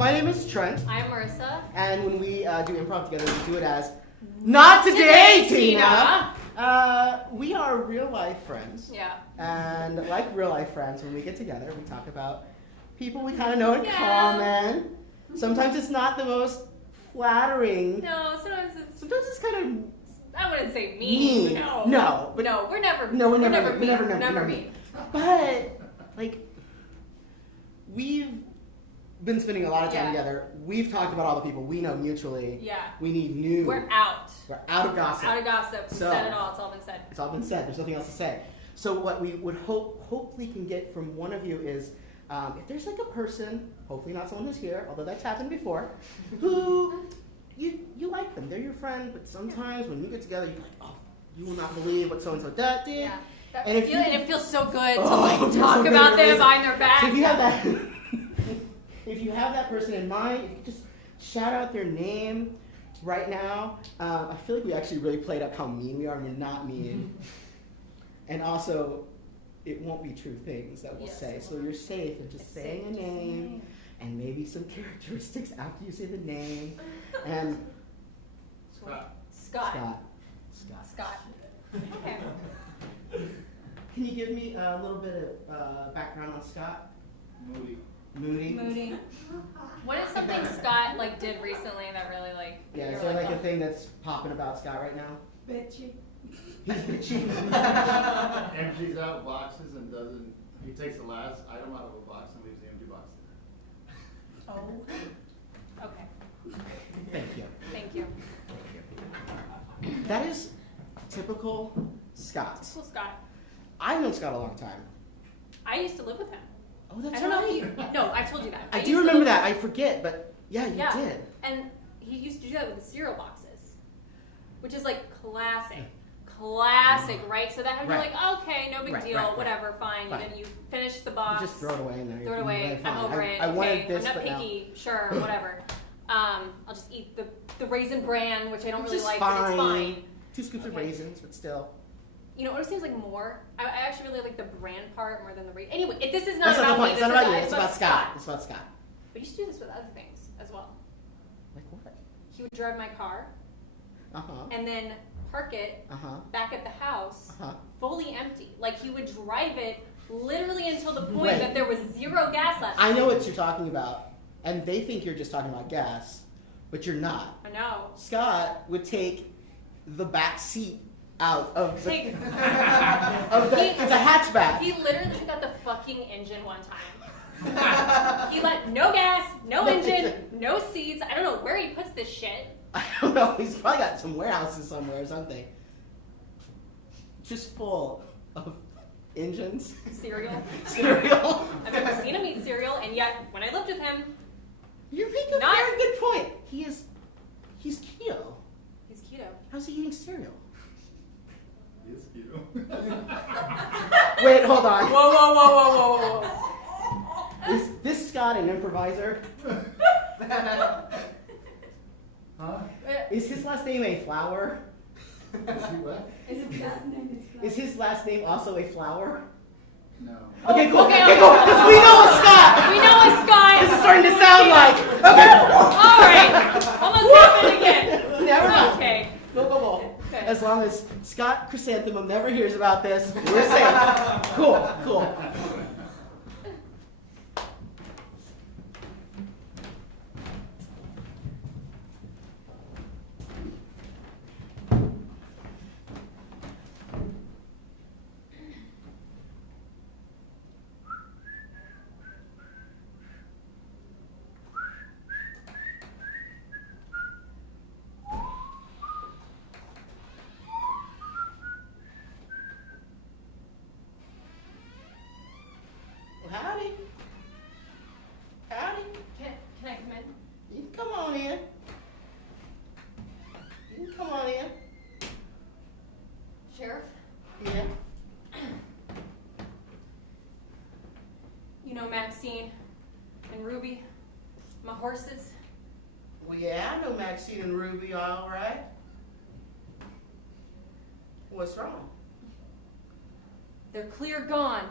My name is Trent. I'm Marissa. And when we do improv together, we do it as Not Today, Tina! We are real life friends. Yeah. And like real life friends, when we get together, we talk about people we kind of know in common. Sometimes it's not the most flattering. No, sometimes it's kind of. I wouldn't say mean. No. No, we're never. No, we're never never mean. But like, we've been spending a lot of time together. We've talked about all the people we know mutually. Yeah. We need new. We're out. We're out of gossip. Out of gossip. We said it all. It's all been said. It's all been said. There's nothing else to say. So what we would hope we can get from one of you is, if there's like a person, hopefully not someone who's here, although that's happened before, who you like them. They're your friend, but sometimes when you get together, you're like, oh, you will not believe what so and so did. Yeah. And it feels so good to talk about them behind their back. So if you have that, if you have that person in mind, if you just shout out their name right now. I feel like we actually really played up how mean we are, and we're not mean. And also, it won't be true things that we'll say. So you're safe in just saying a name and maybe some characteristics after you say the name. And Scott. Okay. Can you give me a little bit of background on Scott? Moody. What is something Scott did recently that really Yeah, is there a thing that's popping about Scott right now? Bitchy. He's bitchy. Empties out boxes and doesn't. He takes the last item out of a box and leaves the empty box there. Oh. Okay. Thank you. That is typical Scott. Typical Scott. I've known Scott a long time. I used to live with him. Oh, that's I don't know right. if you. No, I told you that. I do remember that. I forget, but yeah, you did. And he used to do that with the cereal boxes, which is classic, right? So that would be okay, no big deal, whatever, fine. And then you finish the box. You just throw it away. And throw it away. I'm over it. I wanted this, I'm not picky. Sure, whatever. I'll just eat the Raisin Bran, which I don't really like, but it's fine. 2 scoops of raisins, but still. You know what it seems like more? I actually really like the bran part more than the raisin. Anyway, this is not That's about not the point. me. It's not about you. It's about Scott. It's about Scott. But you should do this with other things as well. Like what? He would drive my car. And then park it back at the house, fully empty. Like he would drive it literally until the point that there was 0 gas left. I know what you're talking about, and they think you're just talking about gas, but you're not. I know. Scott would take the back seat out of the, it's a hatchback. He literally took out the fucking engine one time. He let no gas, no engine, no seats. I don't know where he puts this shit. I don't know. He's probably got some warehouses somewhere or something. Just full of engines. Cereal. I've never seen him eat cereal, and yet when I lived with him, you're making a very good point. He's keto. He's keto. How's he eating cereal? He is keto. Wait, hold on. Whoa. Is this Scott an improviser? Huh? Is his last name a flower? Is he what? Is his last name also a flower? No. Okay, cool. Because we know a Scott. This is starting to sound like. Okay. All right. Almost happened again. Never mind. Okay. Go. Okay. As long as Scott Chrysanthemum never hears about this, we're safe. Cool. Howdy. Can I come in? You can come on in. Sheriff? Yeah. You know Maxine and Ruby, my horses? Well, yeah, I know Maxine and Ruby, all right. What's wrong? They're clear gone.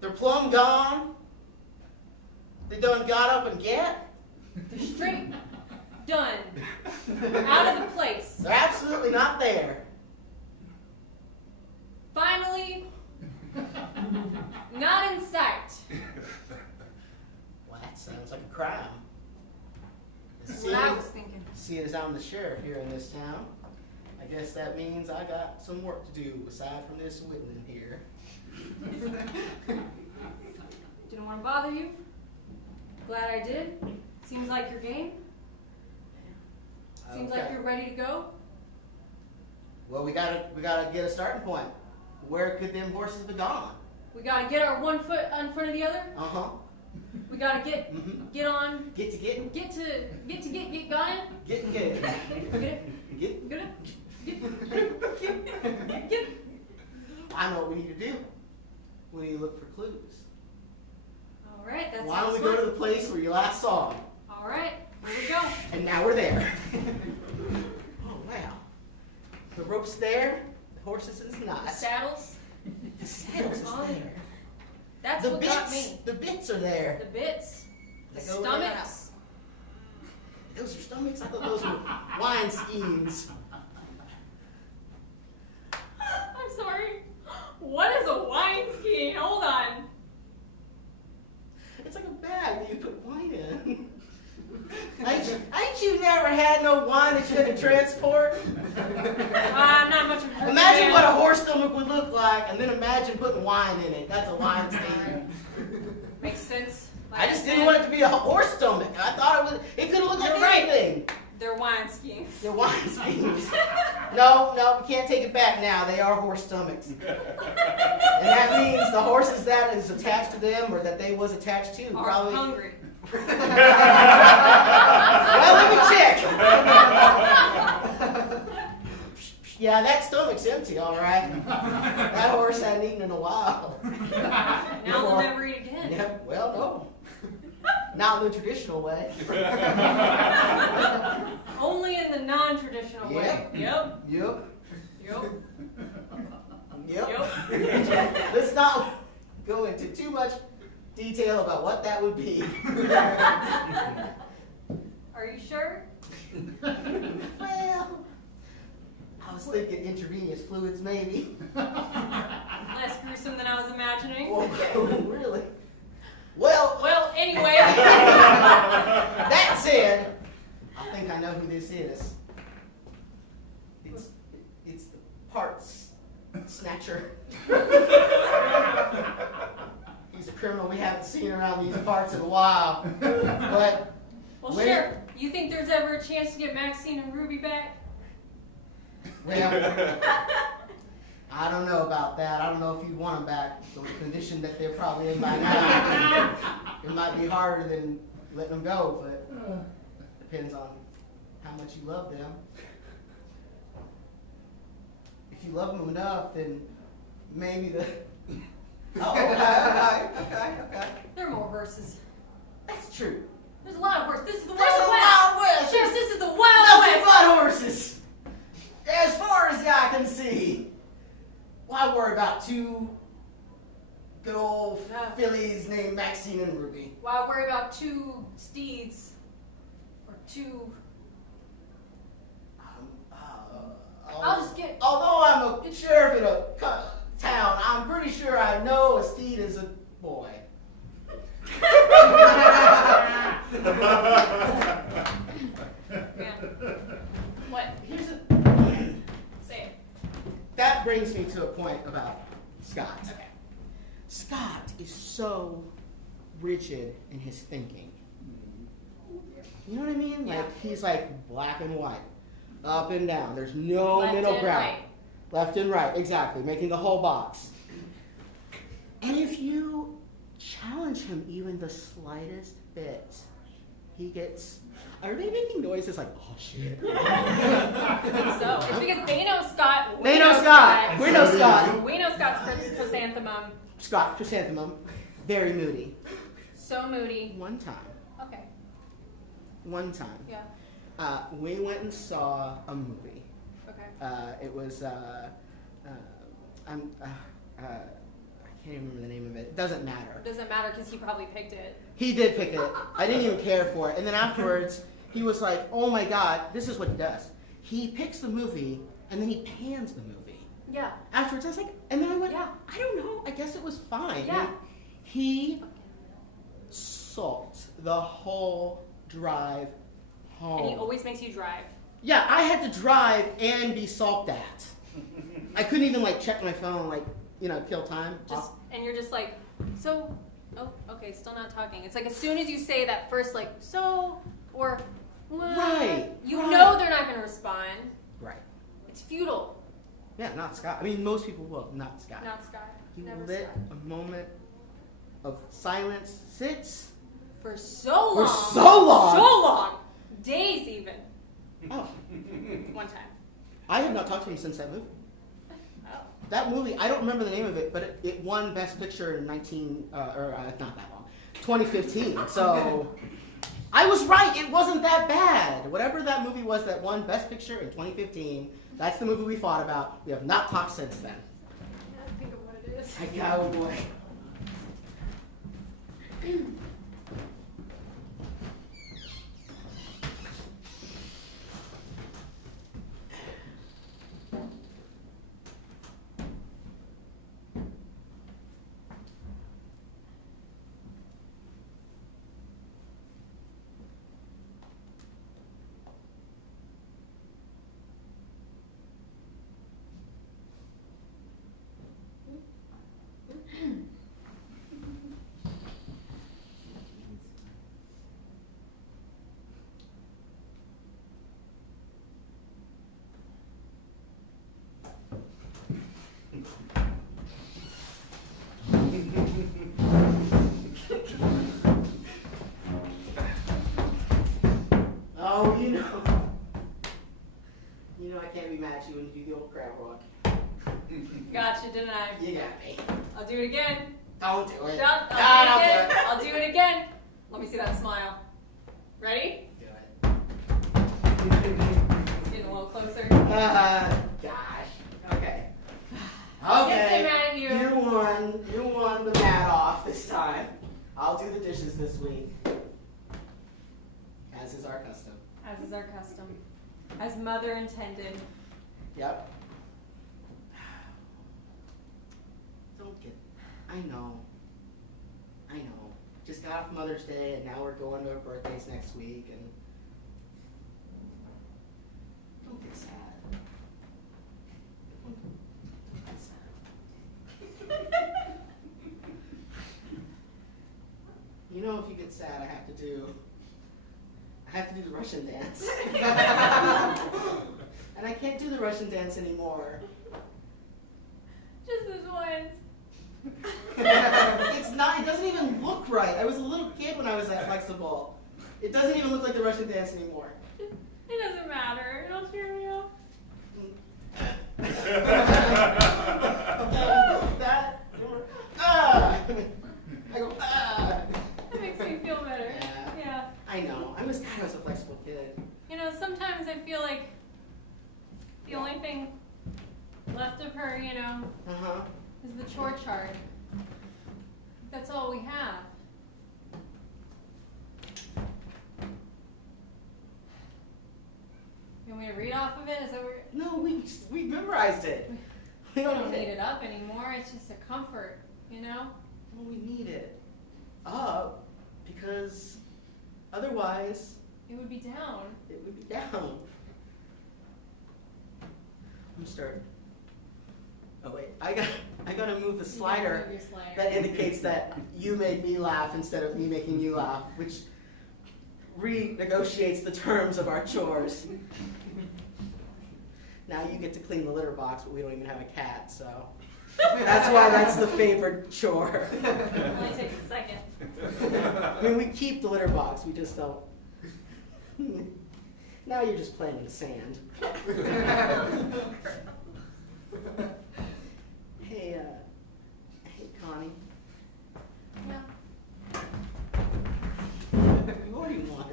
They're plumb gone. They done got up and get? They're straight done. Out of the place. They're absolutely not there. Finally, not in sight. Well, that sounds like a crime. That's what I was thinking. Seeing as I'm the sheriff here in this town, I guess that means I got some work to do aside from this whittling here. Didn't want to bother you. Glad I did. Seems like your game. Seems like you're ready to go. Well, we gotta get a starting point. Where could them horses be gone? We gotta get our one foot in front of the other. We gotta get on. Get going. Get. I know what we need to do. We need to look for clues. All right, that's. Why don't we go to the place where you last saw them? All right, here we go. And now we're there. Oh wow! The rope's there. The horses is not. The saddles. The saddles is there. That's the what bits, got me. The bits are there. The bits. The They go stomachs. Those are stomachs? I thought those were wine skins. I'm sorry. What is a wine skein? Hold on. It's like a bag that you put wine in. Ain't you never had no wine that you had to transport? Not much of a Imagine what a horse stomach would look like, and then imagine putting wine in it. That's a wine skin. Makes sense. Like I just didn't want it to be a horse stomach. I thought it could have looked like anything. They're wine skeins. They're wine skins. No, we can't take it back now. They are horse stomachs. And that means the horses that is attached to them or that they was attached to Are probably hungry. Well, let me check. Yeah, that stomach's empty, all right. That horse hadn't eaten in a while. Now they'll never eat again. Yep, well, no. Not in the traditional way. Only in the non-traditional way. Yep. Let's not go into too much detail about what that would be. Are you sure? Well, I was thinking intravenous fluids, maybe. Less gruesome than I was imagining. Oh, really? Well, anyway. That said, I think I know who this is. It's the parts snatcher. He's a criminal we haven't seen around these parts in a while. But Sheriff, you think there's ever a chance to get Maxine and Ruby back? Well, I don't know about that. I don't know if you'd want them back. The condition that they're probably in by now, it might be harder than letting them go, but depends on how much you love them. If you love them enough, then maybe the... Oh, okay. There are more horses. That's true. There's a lot of horses. This is the There's Wild a West. Wild West. Sheriff, this is the Wild Nothing West. but horses. As far as the eye can see. Why worry about two good old fillies named Maxine and Ruby? Why worry about two steeds? Or two... I'll just get... Although I'm a sheriff in a town, I'm pretty sure I know a steed is a boy. Man. What? Here's a... Say it. That brings me to a point about Scott. Okay. Scott is so rigid in his thinking. You know what I mean? Yeah. Like he's like black and white, up and down. There's no Left middle and ground. right. Left and right, exactly, making the whole box. And if you challenge him even the slightest bit, he gets... Are they making noises like, oh shit? I think so. It's because they know Scott. They know Scott. We know Scott. We know Scott's chrysanthemum. Scott, chrysanthemum, very moody. So moody. One time. Okay. Yeah. We went and saw a movie. Okay. It was, I can't even remember the name of it. It doesn't matter. It doesn't matter because he probably picked it. He did pick it. I didn't even care for it. And then afterwards, he was like, oh my God, this is what he does. He picks the movie, and then he pans the movie. Yeah. Afterwards, I was like, and then I went, yeah. I don't know, I guess it was fine. Yeah. He sulked the whole drive home. And he always makes you drive. Yeah, I had to drive and be sulked at. I couldn't even like check my phone, like, you know, kill time. And you're just like, so, oh, okay, still not talking. It's like as soon as you say that first, like, so, or, what, right, you know they're not going to respond. Right. It's futile. Yeah, not Scott. I mean, most people will. Not Scott. Not Scott. He Never lit Scott. a moment of silence. Sits. For so long. For so long. So long. Days even. Oh. One time. I have not talked to him since that movie. Oh. That movie, I don't remember the name of it, but it won Best Picture in not that long, 2015. So I was right. It wasn't that bad. Whatever that movie was that won Best Picture in 2015, that's the movie we fought about. We have not talked since then. I gotta think of what it is. I got oh boy. Oh, you know I can't be mad at you when you do the old crab walk. Gotcha, didn't I? You got me. I'll do it again. Don't do it. I'll do it again. Let me see that smile. Ready? Do it. It's getting a little closer. Gosh. Okay. Yes, I'm mad at you. You won the mat off this time. I'll do the dishes this week. As is our custom. As is our custom. As mother intended. Yep. I know. Just got off Mother's Day and now we're going to our birthdays next week and don't get sad. Don't get sad. You know, if you get sad, I have to do the Russian dance. And I can't do the Russian dance anymore. Just this once. It's not, it doesn't even look right. I was a little kid when I was that flexible. It doesn't even look like the Russian dance anymore. It doesn't matter. It'll cheer me up. I go, It makes me feel better. Yeah. I know. I was a flexible kid. You know, sometimes I feel like the only thing left of her, you know, is the chore chart. That's all we have. You want me to read off of it? Is that what No, we memorized it. we don't need it up anymore. It's just a comfort, you know? Well, we need it up because otherwise it would be down. It would be down. I'm starting. Oh wait, I gotta move the slider, Move your slider. that indicates that you made me laugh instead of me making you laugh, which renegotiates the terms of our chores. Now you get to clean the litter box, but we don't even have a cat, so that's why that's the favored chore. It only takes a second. I mean, we keep the litter box, we just don't. Now you're just playing in the sand. Hey, Connie. Yeah. What do you want?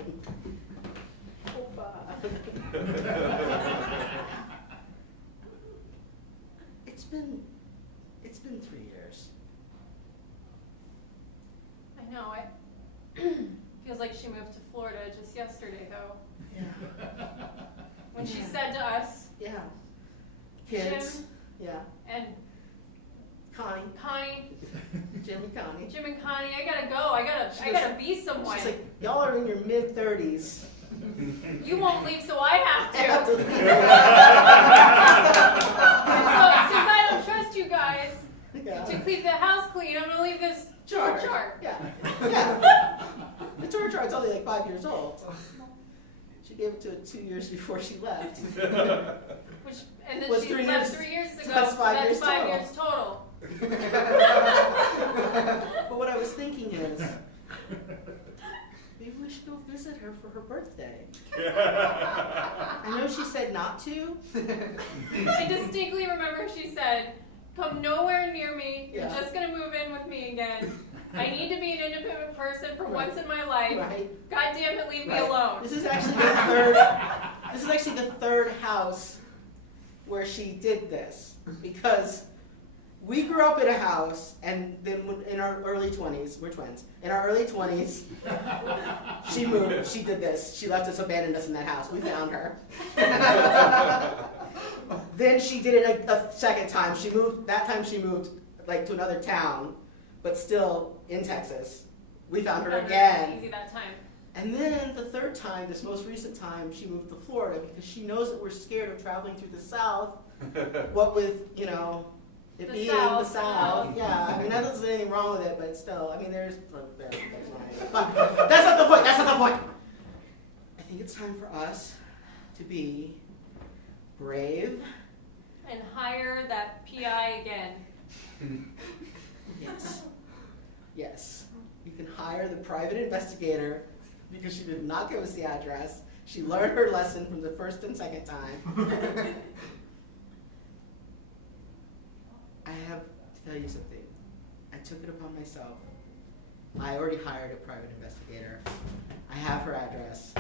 It's been 3 years. know. Feels like she moved to Florida just yesterday, though. Yeah. When she said to us, Yeah. Kids. Jim, Yeah. and Connie, Jim and Connie. Jim and Connie, I gotta go. I gotta be someone. She's like, y'all are in your mid-30s. You won't leave, so I have I have to. to So since I don't trust you guys Yeah. to keep the house clean, I'm gonna leave this chore chart. Yeah. Yeah. The tour chart's only like 5 years old. She gave it to it 2 years before she left. And then Was she 3 left years. 3 years ago. So that's 5 years five total. years total. But what I was thinking is, maybe we should go visit her for her birthday. I know she said not to. I distinctly remember she said, "Come nowhere near me. You're Yeah. just gonna move in with me again. I need to be an independent person for Right. once in my life. Right. God damn it, leave me Right. alone." This is actually the third. This is actually the third house where she did this, because we grew up in a house, and then in our early 20s, we're twins. In our early 20s, she moved. She did this. She left us, abandoned us in that house. We found her. Then she did it a second time. She moved. That time she moved like to another town, but still in Texas. We found her again. Easy that time. And then the third time, this most recent time, she moved to Florida because she knows that we're scared of traveling through the South. What with, it The being South, the South. Yeah, I mean, not that there's anything wrong with it, but still, I mean, there's not but that's not the point, that's not the point. I think it's time for us to be brave. And hire that PI again. Yes. Yes. You can hire the private investigator because she did not give us the address. She learned her lesson from the first and second time. I have to tell you something. I took it upon myself. I already hired a private investigator. I have her address.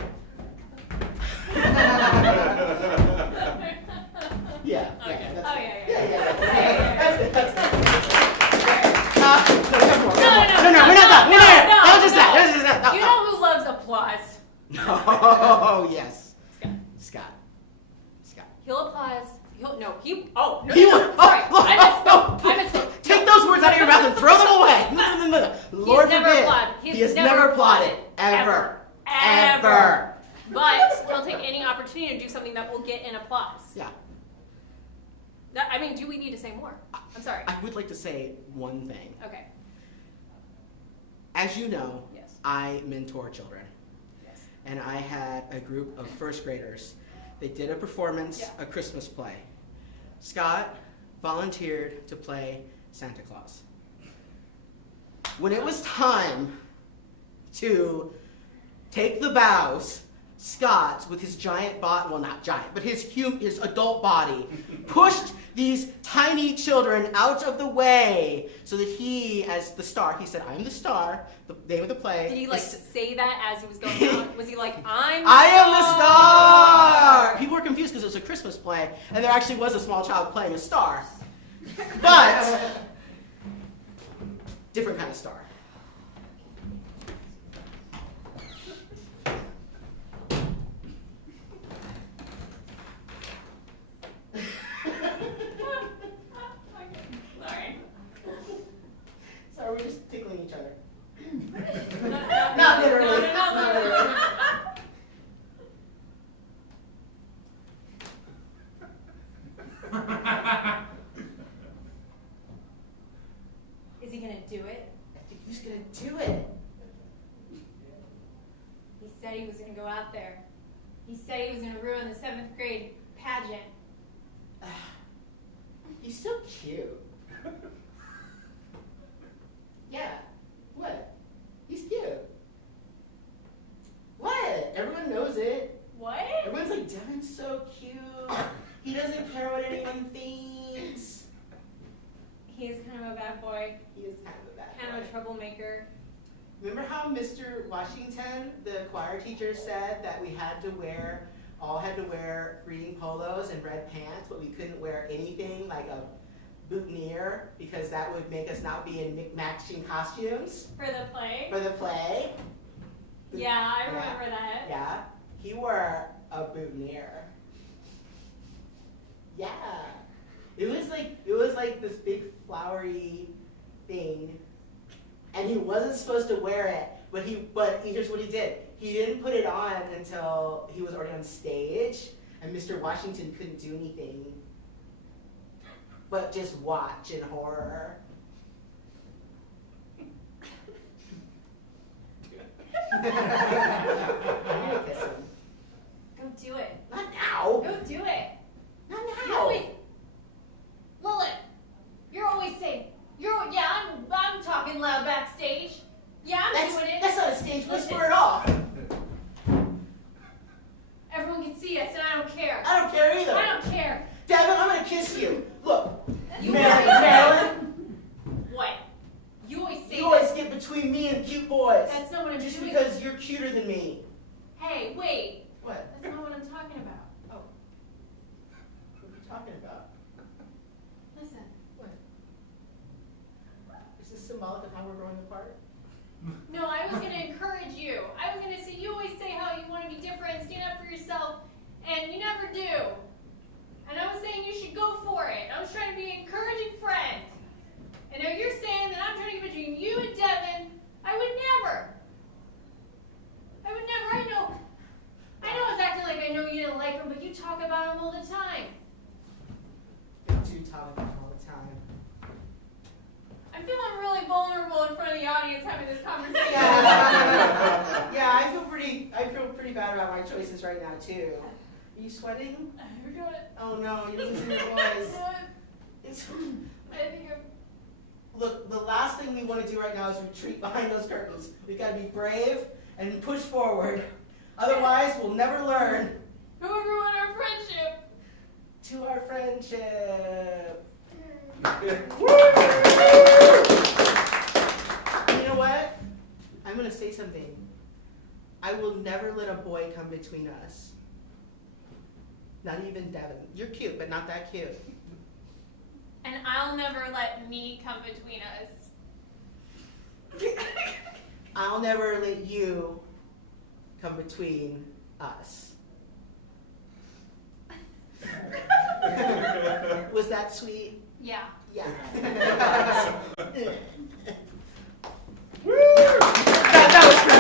Yeah. Okay. That's Oh, it. yeah. Yeah. That's it. That's it. No, No, we're not done. No. That was just that. No. You know who loves applause? Oh, yes. Scott. He'll applause. He He will. Sorry, I misspoke. Take those words out of your mouth and throw them away. No. Lord never forbid. applauded. He has never applauded. Ever. But he'll take any opportunity to do something that will get an applause. Yeah. Do we need to say more? I'm sorry. I would like to say one thing. Okay. As you know, Yes. I mentor children. Yes. And I had a group of first graders. They did a performance, Yeah. a Christmas play. Scott volunteered to play Santa Claus. When it was time to take the bows, Scott, with his giant body, well, not giant, but his adult body, pushed these tiny children out of the way so that he, as the star, he said, "I'm the star," the name of the play. Did he say that as he was going out? Was he like, I am the star! People were confused because it was a Christmas play, and there actually was a small child playing a star. But, different kind of star. Sorry, we're just tickling each other. Not literally. No. Is he gonna do it? I think he's gonna do it. He said he was gonna go out there. He said he was gonna ruin the 7th grade pageant. He's so cute. Yeah. What? He's cute. What? Everyone knows it. What? Everyone's like, Devin's so cute. He doesn't care what anyone thinks. He's kind of a bad boy. He is kind of a bad Kind boy. of a troublemaker. Remember how Mr. Washington, the choir teacher, said that we all had to wear green polos and red pants, but we couldn't wear anything like a boutonniere because that would make us not be in matching costumes. For the play? For the play. Yeah, I remember that. Yeah. He wore a boutonniere. Yeah. It was like this big flowery thing. And he wasn't supposed to wear it, but here's what he did. He didn't put it on until he was already on stage, and Mr. Washington couldn't do anything but just watch in horror. I'm gonna kiss him. Go do it. Not now. Go do it. Not You now. always, Lilith, you're always saying, I'm talking loud backstage. Yeah, I'm doing it. That's not a stage whisper Listen. at all. Everyone can see us, and I don't care. I don't care either. I don't care. Devin, I'm gonna kiss you. Look, You Marilyn. What? You always say You always that. get between me and cute boys. That's not what I'm Just doing. because you're cuter than me. Hey, wait. What? That's not what I'm talking about. Oh. What are you talking about? Listen. What? Is this symbolic of how we're growing apart? No, I was going to encourage you. I was going to say, you always say how you want to be different, stand up for yourself, and you never do. And I was saying you should go for it. I was trying to be an encouraging friend. And now you're saying that I'm trying to get between you and Devin. I would never. I know it's acting like I know you didn't like him, but you talk about him all the time. I do talk about him all the time. I'm feeling really vulnerable in front of the audience having this conversation. Yeah, I feel pretty bad about my choices right now too. Are you sweating? You're doing it. Oh no, you're losing your voice. It's, I think look, the last thing we want to do right now is retreat behind those curtains. We've got to be brave and push forward. Otherwise, we'll never learn. who would ruin our friendship? To our friendship. You know what? I'm going to say something. I will never let a boy come between us. Not even Devin. You're cute, but not that cute. And I'll never let me come between us. I'll never let you come between us. Was that sweet? Yeah. Yeah. That was great.